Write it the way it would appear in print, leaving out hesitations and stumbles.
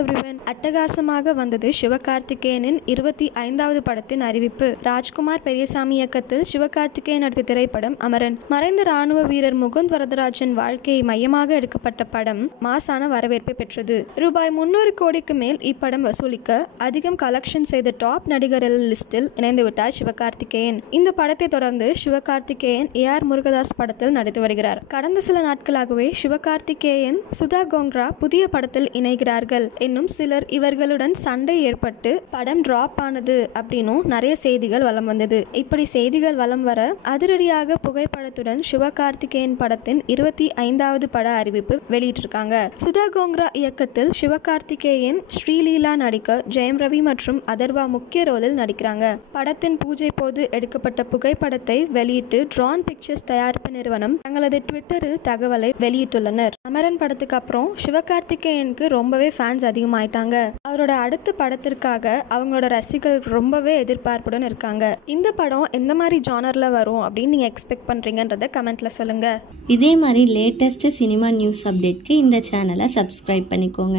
Everyone. அட்டகாசமாக வந்தது சிவகார்த்திகேயனின் 25வது படத்தின் அறிவிப்பு. ராஜ்குமார் பெரியசாமி இயக்கத்தில் சிவகார்த்திகேயன் நடித்த திரைப்படம் அமரன். மறைந்த ராணுவ வீரர் முகுந்த் வரதராஜன் வாழ்க்கையை மையமாக எடுக்கப்பட்ட படம் மாசான வரவேற்பை பெற்றது. ரூபாய் 300 கோடிக்கு மேல் இப்படம் வசூலிக்க அதிகம் கலெக்ஷன் செய்த டாப் நடிகர்கள் லிஸ்டில் இணைந்துவிட்டார் சிவகார்த்திகேயன். இந்த படத்தை தொடர்ந்து சிவகார்த்திகேயன் AR முருகதாஸ் படத்தில் நடித்து வருகிறார். கடந்த சில நாட்களாகவே சிவகார்த்திகேயன் சுதா கோங்ரா புதிய படத்தில் இணைகிறார்கள் இன்னும் சிலர் இவர்களுடன் சண்டை ஏற்பட்டு படம் டிராப் ஆனது அப்படின்னும் நிறைய செய்திகள் வலம் வந்தது. இப்படி செய்திகள் வலம் வர அதிரடியாக புகைப்படத்துடன் சிவகார்த்திகேயன் படத்தின் 25வது பட அறிவிப்பு வெளியிட்டிருக்காங்க. சுதா கோங்ரா இயக்கத்தில் சிவகார்த்திகேயன் ஸ்ரீலீலா நடிக்க ஜெயம் ரவி மற்றும் அதர்வா முக்கிய ரோலில் நடிக்கிறாங்க. படத்தின் பூஜை போது எடுக்கப்பட்ட புகைப்படத்தை வெளியிட்டு ட்ரான் பிக்சர்ஸ் தயாரிப்பு நிறுவனம் தங்களது ட்விட்டரில் தகவலை வெளியிட்டுள்ளனர். அமரன் படத்துக்கு அப்புறம் சிவகார்த்திகேயனுக்கு ரொம்பவே ஃபேன்ஸ் அதிகமாயிட்டாங்க. அவரோட அடுத்த படத்திற்காக அவங்களோட ரசிகர்கள் ரொம்பவே எதிர்பார்ப்புடன் இருக்காங்க. இந்த படம் எந்த மாதிரி ஜானர்ல வரும் அப்படின்னு நீங்க எக்ஸ்பெக்ட் பண்றீங்கன்றத கமெண்ட்ல சொல்லுங்க. இதே மாதிரி லேட்டஸ்ட் சினிமா நியூஸ் அப்டேட்க்கு இந்த சேனலை சப்ஸ்கிரைப் பண்ணிக்கோங்க.